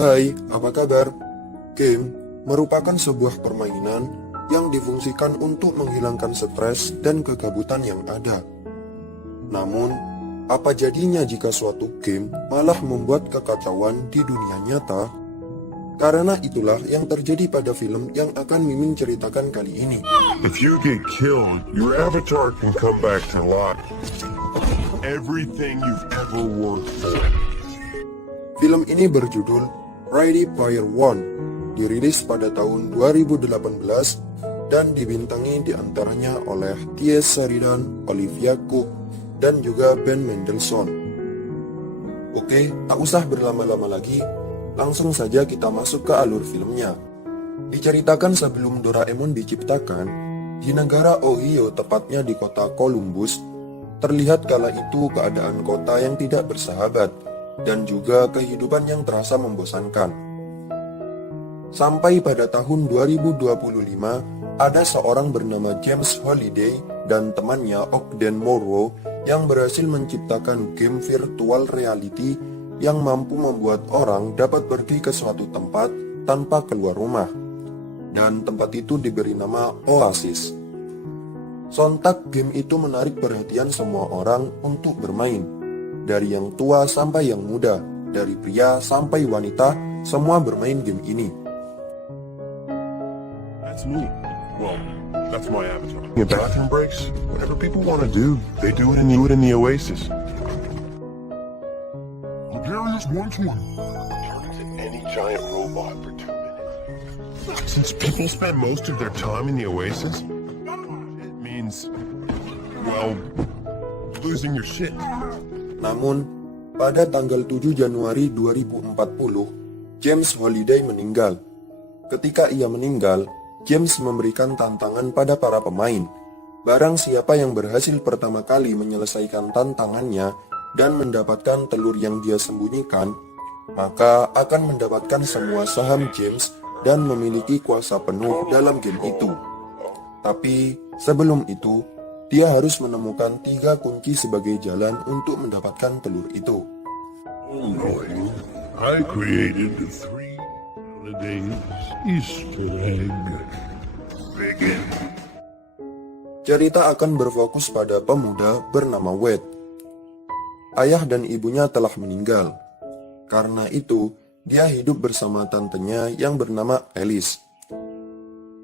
Hai, apa kabar? Game merupakan sebuah permainan yang difungsikan untuk menghilangkan stres dan kegabutan yang ada. Namun, apa jadinya jika suatu game malah membuat kekacauan di dunia nyata? Karena itulah yang terjadi pada film yang akan Mimin ceritakan kali ini. If you get killed, your avatar can come back to life. Everything you've ever worked for. Film ini berjudul Ready Player One, dirilis pada tahun 2018 dan dibintangi diantaranya oleh T.S. Sheridan, Olivia Cook, dan juga Ben Mendelsohn. Oke, tak usah berlama-lama lagi, langsung saja kita masuk ke alur filmnya. Diceritakan sebelum Doraemon diciptakan, di negara Ohio, tepatnya di kota Columbus, terlihat kala itu keadaan kota yang tidak bersahabat, dan juga kehidupan yang terasa membosankan. Sampai pada tahun 2025, ada seorang bernama James Holiday dan temannya Ogden Morrow yang berhasil menciptakan game virtual reality yang mampu membuat orang dapat pergi ke suatu tempat tanpa keluar rumah. Dan tempat itu diberi nama Oasis. Sontak game itu menarik perhatian semua orang untuk bermain. Dari yang tua sampai yang muda, dari pria sampai wanita, semua bermain game ini. That's me. Well, that's my avatar. In bathroom breaks, whatever people want to do, they do it in the Oasis. Gregarious 120. Turn into any giant robot for 2 minutes. Since people spend most of their time in the Oasis, it means, well, losing your shit. Namun, pada tanggal 7 Januari 2040, James Holiday meninggal. Ketika ia meninggal, James memberikan tantangan pada para pemain. Barang siapa yang berhasil pertama kali menyelesaikan tantangannya dan mendapatkan telur yang dia sembunyikan, maka akan mendapatkan semua saham James dan memiliki kuasa penuh dalam game itu. Tapi sebelum itu, dia harus menemukan 3 kunci sebagai jalan untuk mendapatkan telur itu. I created the 3 holidays Easter egg. Begin. Cerita akan berfokus pada pemuda bernama Wade. Ayah dan ibunya telah meninggal. Karena itu, dia hidup bersama tantenya yang bernama Alice.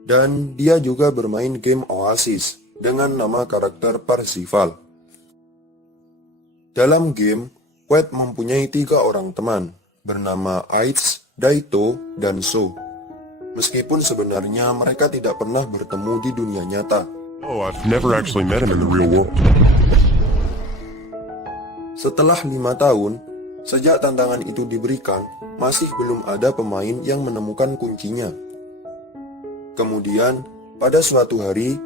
Dan dia juga bermain game Oasis dengan nama karakter Parzival. Dalam game, Wade mempunyai 3 orang teman, bernama Aids, Daito, dan So. Meskipun sebenarnya mereka tidak pernah bertemu di dunia nyata. Oh, I've never actually met him in the real world. Setelah 5 tahun, sejak tantangan itu diberikan, masih belum ada pemain yang menemukan kuncinya. Kemudian, pada suatu hari,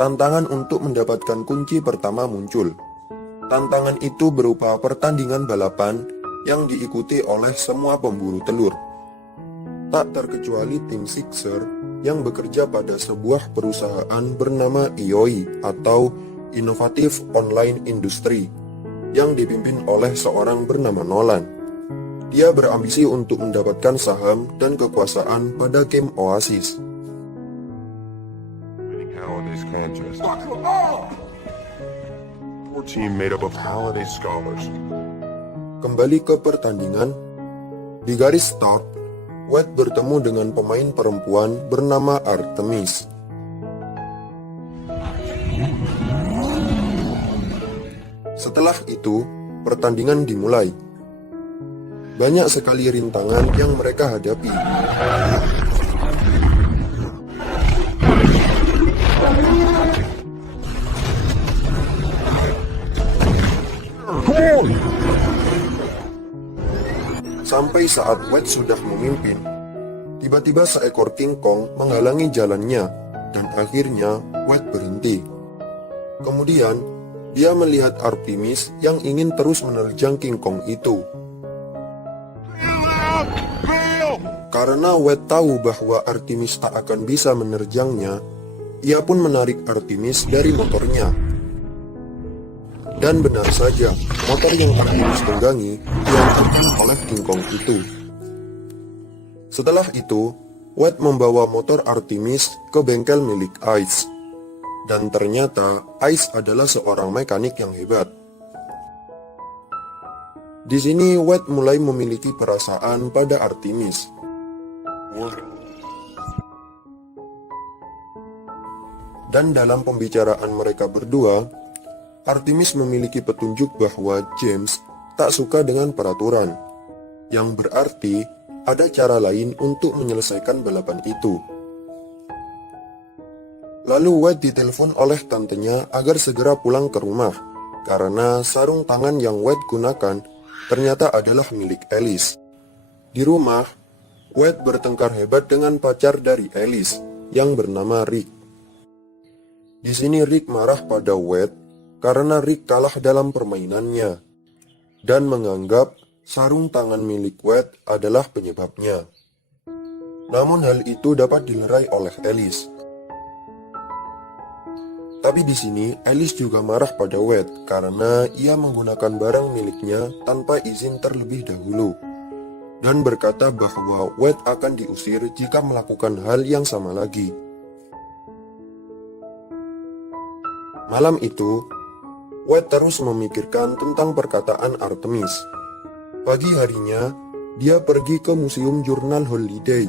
tantangan untuk mendapatkan kunci pertama muncul. Tantangan itu berupa pertandingan balapan yang diikuti oleh semua pemburu telur. Tak terkecuali tim Sixer yang bekerja pada sebuah perusahaan bernama IOI atau Innovative Online Industry yang dipimpin oleh seorang bernama Nolan. Dia berambisi untuk mendapatkan saham dan kekuasaan pada game Oasis. Halliday's contest. Poor team made up of Halliday scholars. Kembali ke pertandingan, di garis start, Wade bertemu dengan pemain perempuan bernama Artemis. Setelah itu, pertandingan dimulai. Banyak sekali rintangan yang mereka hadapi. Sampai saat Wade sudah memimpin, tiba-tiba seekor King Kong menghalangi jalannya dan akhirnya Wade berhenti. Kemudian, dia melihat Artemis yang ingin terus menerjang King Kong itu. Karena Wade tahu bahwa Artemis tak akan bisa menerjangnya, ia pun menarik Artemis dari motornya. Dan benar saja, motor yang Artemis tunggangi diantarkan oleh King Kong itu. Setelah itu, Wade membawa motor Artemis ke bengkel milik Ice. Dan ternyata Ice adalah seorang mekanik yang hebat. Di sini Wade mulai memiliki perasaan pada Artemis. Dan dalam pembicaraan mereka berdua, Artemis memiliki petunjuk bahwa James tak suka dengan peraturan, yang berarti ada cara lain untuk menyelesaikan balapan itu. Lalu Wade ditelepon oleh tantenya agar segera pulang ke rumah, karena sarung tangan yang Wade gunakan ternyata adalah milik Alice. Di rumah, Wade bertengkar hebat dengan pacar dari Alice, yang bernama Rick. Di sini Rick marah pada Wade karena Rick kalah dalam permainannya, dan menganggap sarung tangan milik Wade adalah penyebabnya. Namun hal itu dapat dilerai oleh Alice. Tapi di sini Alice juga marah pada Wade karena ia menggunakan barang miliknya tanpa izin terlebih dahulu, dan berkata bahwa Wade akan diusir jika melakukan hal yang sama lagi. Malam itu, Wade terus memikirkan tentang perkataan Artemis. Pagi harinya, dia pergi ke museum jurnal Holiday.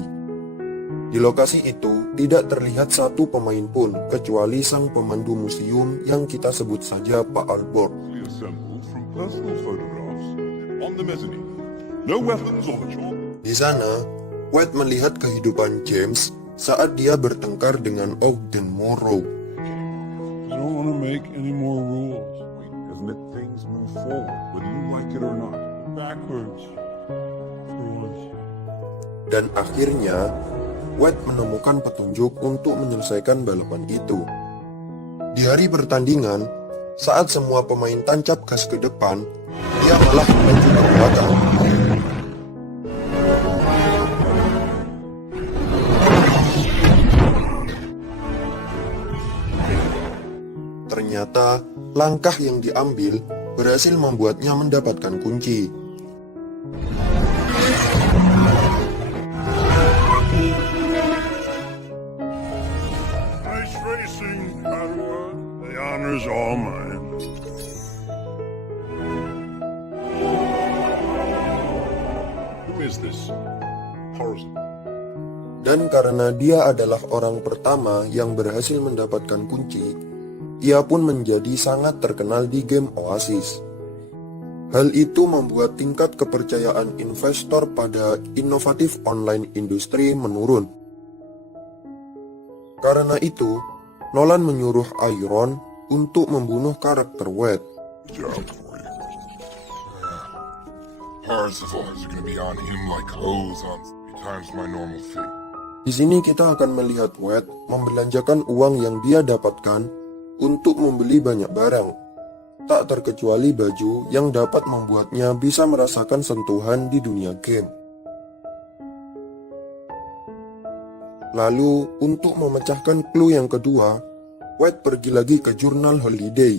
Di lokasi itu, tidak terlihat satu pemain pun, kecuali sang pemandu museum yang kita sebut saja Pak Albert. Di sana, Wade melihat kehidupan James saat dia bertengkar dengan Ogden Morrow. I don't want to make any more rules. Because let things move forward, whether you like it or not. Backwards. Forwards. Dan akhirnya, Wade menemukan petunjuk untuk menyelesaikan balapan itu. Di hari pertandingan, saat semua pemain tancap gas ke depan, dia malah maju ke belakang. Ternyata, langkah yang diambil berhasil membuatnya mendapatkan kunci. Nice racing, Padua. The honor's all mine. Who is this? Tarzan. Dan karena dia adalah orang pertama yang berhasil mendapatkan kunci, ia pun menjadi sangat terkenal di game Oasis. Hal itu membuat tingkat kepercayaan investor pada inovatif online industri menurun. Karena itu, Nolan menyuruh Iron untuk membunuh karakter Wade. Job for you. Parzival is gonna be on him like hose on 3 times my normal fee. Di sini kita akan melihat Wade membelanjakan uang yang dia dapatkan untuk membeli banyak barang, tak terkecuali baju yang dapat membuatnya bisa merasakan sentuhan di dunia game. Lalu, untuk memecahkan clue yang kedua, Wade pergi lagi ke jurnal Holiday.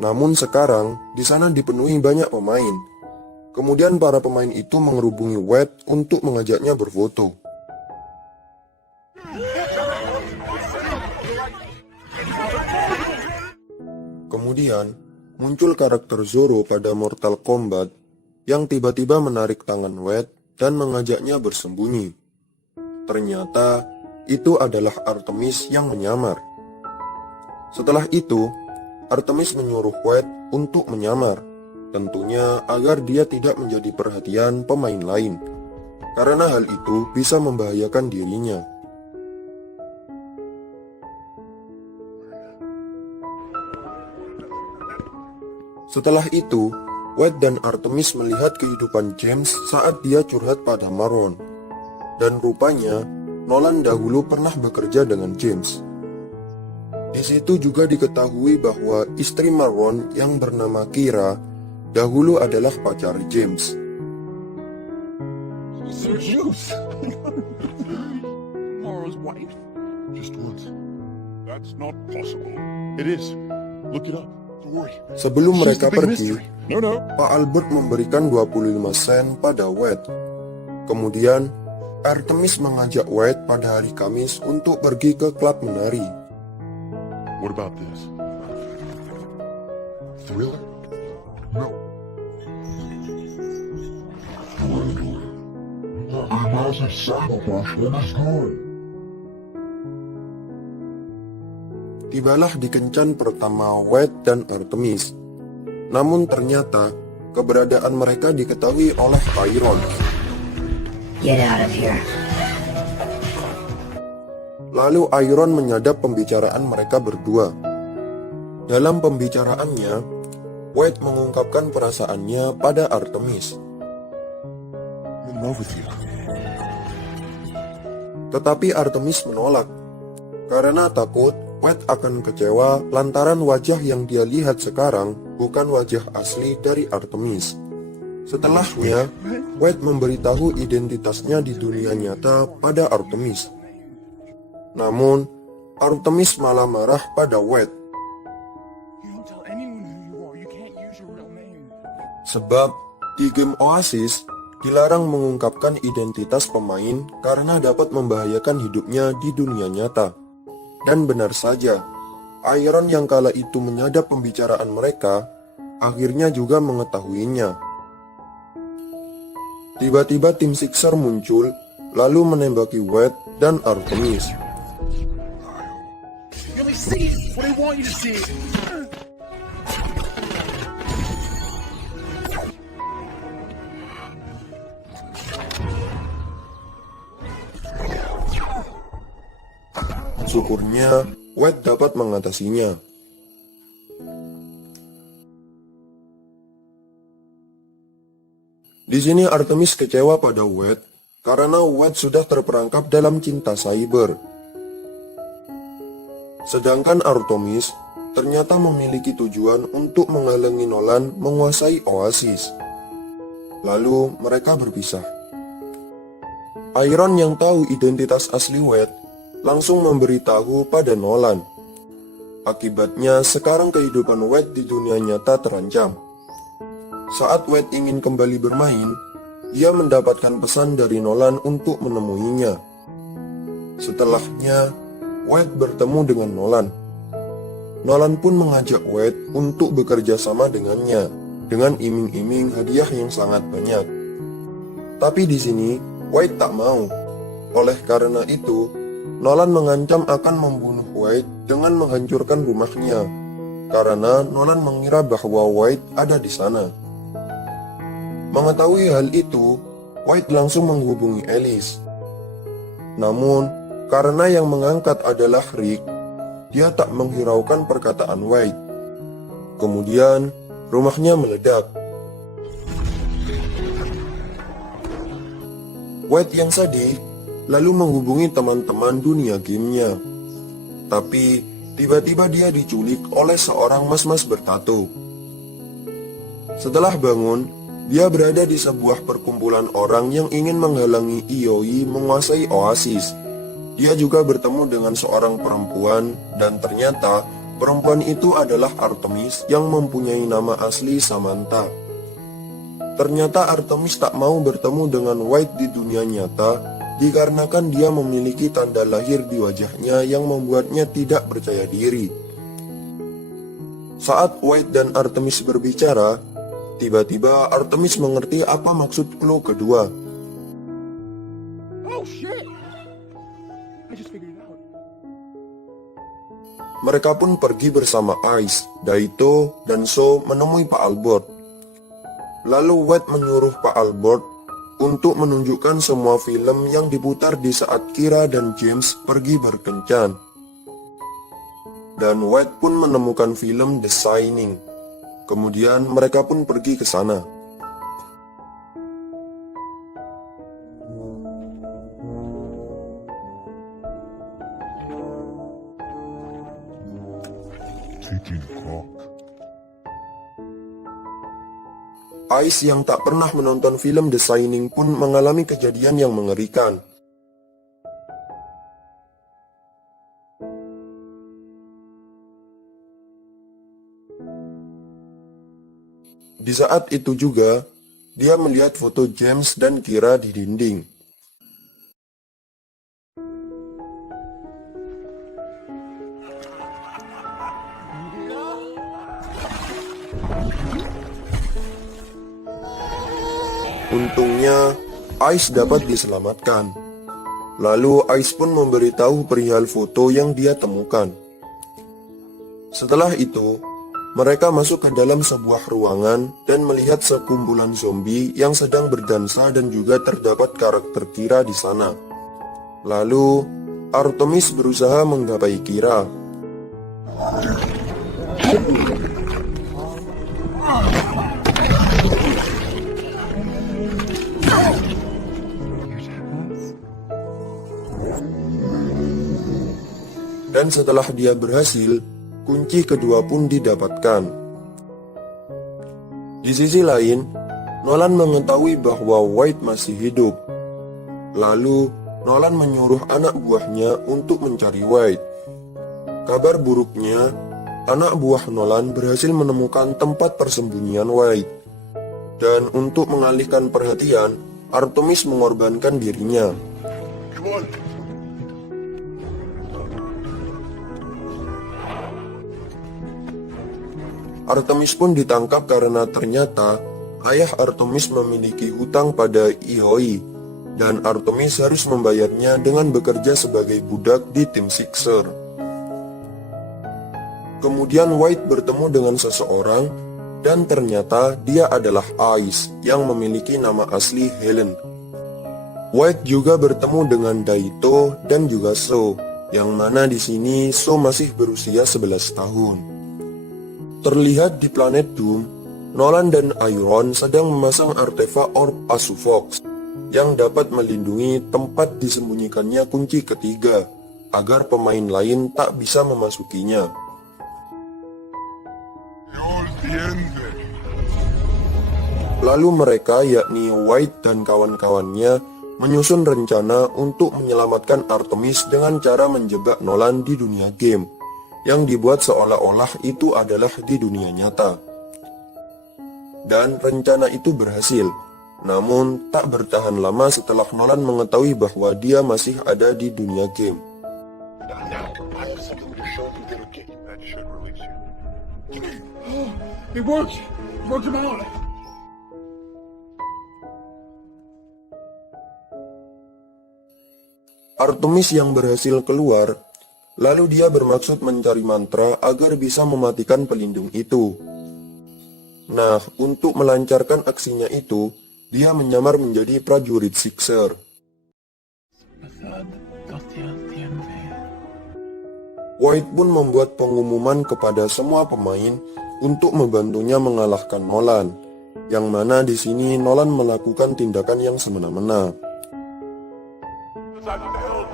Namun sekarang, di sana dipenuhi banyak pemain. Kemudian para pemain itu mengerubungi Wade untuk mengajaknya berfoto. Kemudian, muncul karakter Zoro pada Mortal Kombat yang tiba-tiba menarik tangan Wade dan mengajaknya bersembunyi. Ternyata, itu adalah Artemis yang menyamar. Setelah itu, Artemis menyuruh Wade untuk menyamar, tentunya agar dia tidak menjadi perhatian pemain lain, karena hal itu bisa membahayakan dirinya. Setelah itu, Wade dan Artemis melihat kehidupan James saat dia curhat pada Marron. Dan rupanya, Nolan dahulu pernah bekerja dengan James. Di situ juga diketahui bahwa istri Marron yang bernama Kira dahulu adalah pacar James. So cute. Tomorrow's wife. Just once. That's not possible. It is. Look it up. Don't worry. Sebelum She's mereka the big pergi, mystery. No. Pak Albert memberikan 25 sen pada Wade. Kemudian, Artemis mengajak White pada hari Kamis untuk pergi ke klub menari. What about this? Thriller? No. A massive cyber crash on the sky. Tibalah di kencan pertama White dan Artemis. Namun ternyata keberadaan mereka diketahui oleh Iron. Get out of here. Lalu Iron menyadap pembicaraan mereka berdua. Dalam pembicaraannya, White mengungkapkan perasaannya pada Artemis. I'm in love with you. Tetapi Artemis menolak, karena takut White akan kecewa lantaran wajah yang dia lihat sekarang bukan wajah asli dari Artemis. Setelahnya, White memberitahu identitasnya di dunia nyata pada Artemis. Namun, Artemis malah marah pada White. You don't tell anyone who you are. You can't use your real name. Sebab di game Oasis dilarang mengungkapkan identitas pemain karena dapat membahayakan hidupnya di dunia nyata. Dan benar saja, Iron yang kala itu menyadap pembicaraan mereka, akhirnya juga mengetahuinya. Tiba-tiba tim Sixer muncul, lalu menembaki White dan Artemis. You only see what I want you to see. Syukurnya, White dapat mengatasinya. Di sini Artemis kecewa pada White karena White sudah terperangkap dalam cinta cyber. Sedangkan Artemis ternyata memiliki tujuan untuk menghalangi Nolan menguasai Oasis. Lalu mereka berpisah. Iron yang tahu identitas asli White langsung memberitahu pada Nolan. Akibatnya sekarang kehidupan White di dunia nyata terancam. Saat White ingin kembali bermain, dia mendapatkan pesan dari Nolan untuk menemuinya. Setelahnya, White bertemu dengan Nolan. Nolan pun mengajak White untuk bekerja sama dengannya, dengan iming-iming hadiah yang sangat banyak. Tapi di sini, White tak mau. Oleh karena itu, Nolan mengancam akan membunuh White dengan menghancurkan rumahnya, karena Nolan mengira bahwa White ada di sana. Mengetahui hal itu, White langsung menghubungi Alice. Namun, karena yang mengangkat adalah Rick, dia tak menghiraukan perkataan White. Kemudian, rumahnya meledak. White yang sedih, lalu menghubungi teman-teman dunia gamenya. Tapi, tiba-tiba dia diculik oleh seorang mas-mas bertato. Setelah bangun, dia berada di sebuah perkumpulan orang yang ingin menghalangi Ioi menguasai Oasis. Dia juga bertemu dengan seorang perempuan, dan ternyata perempuan itu adalah Artemis yang mempunyai nama asli Samantha. Ternyata Artemis tak mau bertemu dengan White di dunia nyata, dikarenakan dia memiliki tanda lahir di wajahnya yang membuatnya tidak percaya diri. Saat White dan Artemis berbicara, tiba-tiba Artemis mengerti apa maksud clue kedua. Oh shit! I just figured it out. Mereka pun pergi bersama Ice, Daito, dan So menemui Pak Albert. Lalu White menyuruh Pak Albert untuk menunjukkan semua film yang diputar di saat Kira dan James pergi berkencan. Dan White pun menemukan film The Shining. Kemudian mereka pun pergi ke sana. Taking cock. Ice yang tak pernah menonton film The Shining pun mengalami kejadian yang mengerikan. Di saat itu juga, dia melihat foto James dan Kira di dinding. Untungnya, Ice dapat diselamatkan. Lalu Ice pun memberitahu perihal foto yang dia temukan. Setelah itu, mereka masuk ke dalam sebuah ruangan dan melihat sekumpulan zombie yang sedang berdansa dan juga terdapat karakter Kira di sana. Lalu, Artemis berusaha menggapai Kira. Dan setelah dia berhasil, kunci kedua pun didapatkan. Di sisi lain, Nolan mengetahui bahwa White masih hidup. Lalu, Nolan menyuruh anak buahnya untuk mencari White. Kabar buruknya, anak buah Nolan berhasil menemukan tempat persembunyian White. Dan untuk mengalihkan perhatian, Artemis mengorbankan dirinya. Come on. Artemis pun ditangkap karena ternyata ayah Artemis memiliki hutang pada Ihoi, dan Artemis harus membayarnya dengan bekerja sebagai budak di tim Sixer. Kemudian White bertemu dengan seseorang, dan ternyata dia adalah Ice yang memiliki nama asli Helen. White juga bertemu dengan Daito dan juga So, yang mana di sini So masih berusia 11 tahun. Terlihat di planet Doom, Nolan dan Iron sedang memasang artefak Orb Asufox yang dapat melindungi tempat disembunyikannya kunci ketiga agar pemain lain tak bisa memasukinya. Yours the end then. Lalu mereka, yakni White dan kawan-kawannya, menyusun rencana untuk menyelamatkan Artemis dengan cara menjebak Nolan di dunia game, yang dibuat seolah-olah itu adalah di dunia nyata. Dan rencana itu berhasil, namun tak bertahan lama setelah Nolan mengetahui bahwa dia masih ada di dunia game. Now, I have something to show you that'll get you. That should release you. It worked! Broke him out! Artemis yang berhasil keluar, lalu dia bermaksud mencari mantra agar bisa mematikan pelindung itu. Nah, untuk melancarkan aksinya itu, dia menyamar menjadi prajurit Sixer. White pun membuat pengumuman kepada semua pemain untuk membantunya mengalahkan Nolan, yang mana di sini Nolan melakukan tindakan yang semena-mena. I found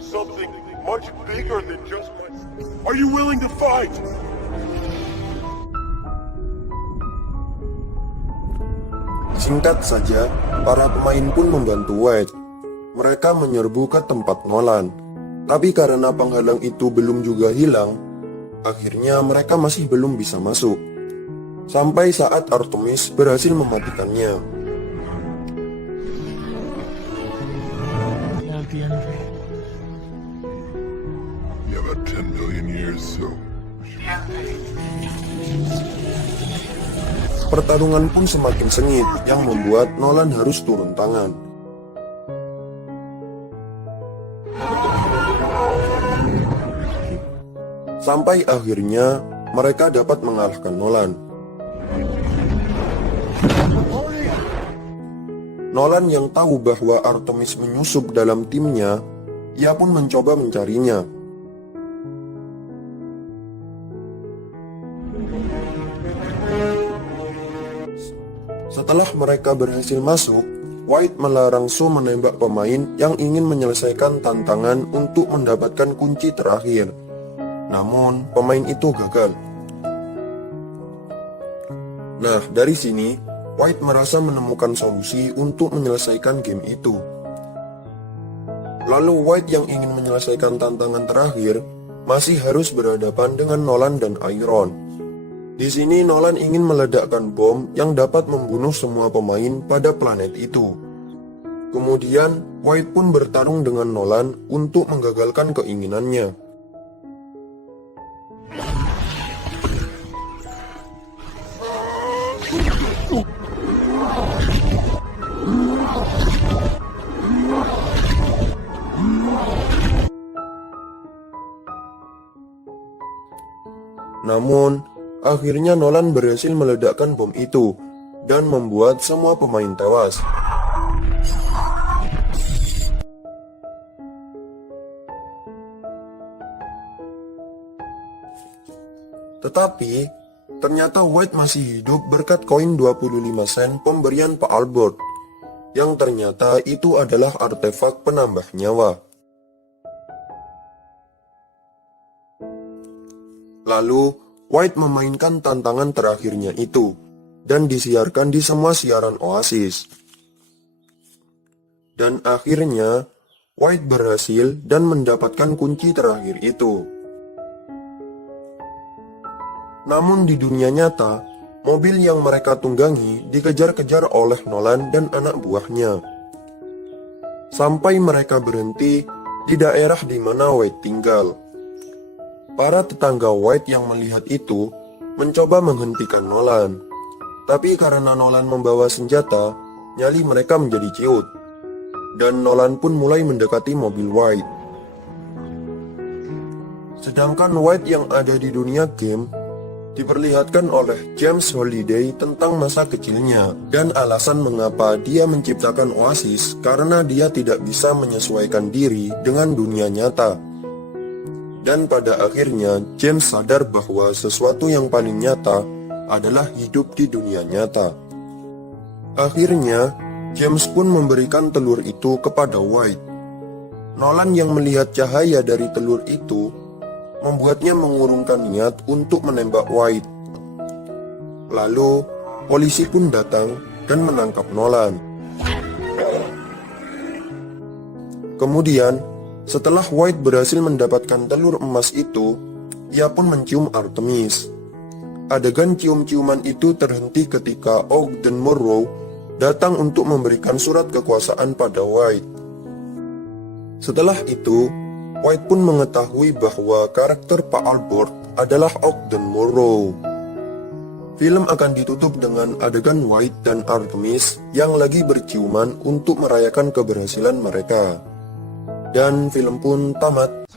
something much bigger than just my... Are you willing to fight? Singkat saja, para pemain pun membantu White. Mereka menyerbu ke tempat Nolan. Tapi karena penghalang itu belum juga hilang, akhirnya mereka masih belum bisa masuk. Sampai saat Artemis berhasil mematikannya. You have about 10 million years, so... Pertarungan pun semakin sengit yang membuat Nolan harus turun tangan. Sampai akhirnya mereka dapat mengalahkan Nolan. Nolan yang tahu bahwa Artemis menyusup dalam timnya, ia pun mencoba mencarinya. Setelah mereka berhasil masuk, White melarang So menembak pemain yang ingin menyelesaikan tantangan untuk mendapatkan kunci terakhir. Namun, pemain itu gagal. Nah, dari sini, White merasa menemukan solusi untuk menyelesaikan game itu. Lalu White yang ingin menyelesaikan tantangan terakhir masih harus berhadapan dengan Nolan dan Iron. Di sini Nolan ingin meledakkan bom yang dapat membunuh semua pemain pada planet itu. Kemudian, White pun bertarung dengan Nolan untuk menggagalkan keinginannya. Namun, akhirnya Nolan berhasil meledakkan bom itu dan membuat semua pemain tewas. Tetapi, ternyata White masih hidup berkat koin 25 sen pemberian Pak Albert, yang ternyata itu adalah artefak penambah nyawa. Lalu, White memainkan tantangan terakhirnya itu, dan disiarkan di semua siaran Oasis. Dan akhirnya, White berhasil dan mendapatkan kunci terakhir itu. Namun di dunia nyata, mobil yang mereka tunggangi dikejar-kejar oleh Nolan dan anak buahnya. Sampai mereka berhenti di daerah di mana White tinggal. Para tetangga White yang melihat itu mencoba menghentikan Nolan. Tapi karena Nolan membawa senjata, nyali mereka menjadi ciut. Dan Nolan pun mulai mendekati mobil White. Sedangkan White yang ada di dunia game diperlihatkan oleh James Holiday tentang masa kecilnya dan alasan mengapa dia menciptakan Oasis karena dia tidak bisa menyesuaikan diri dengan dunia nyata. Dan pada akhirnya James sadar bahwa sesuatu yang paling nyata adalah hidup di dunia nyata. Akhirnya James pun memberikan telur itu kepada White. Nolan yang melihat cahaya dari telur itu membuatnya mengurungkan niat untuk menembak White. Lalu, polisi pun datang dan menangkap Nolan. Kemudian, setelah White berhasil mendapatkan telur emas itu, ia pun mencium Artemis. Adegan cium-ciuman itu terhenti ketika Ogden Morrow datang untuk memberikan surat kekuasaan pada White. Setelah itu, White pun mengetahui bahwa karakter Pak Albert adalah Ogden Morrow. Film akan ditutup dengan adegan White dan Artemis yang lagi berciuman untuk merayakan keberhasilan mereka. Dan film pun tamat.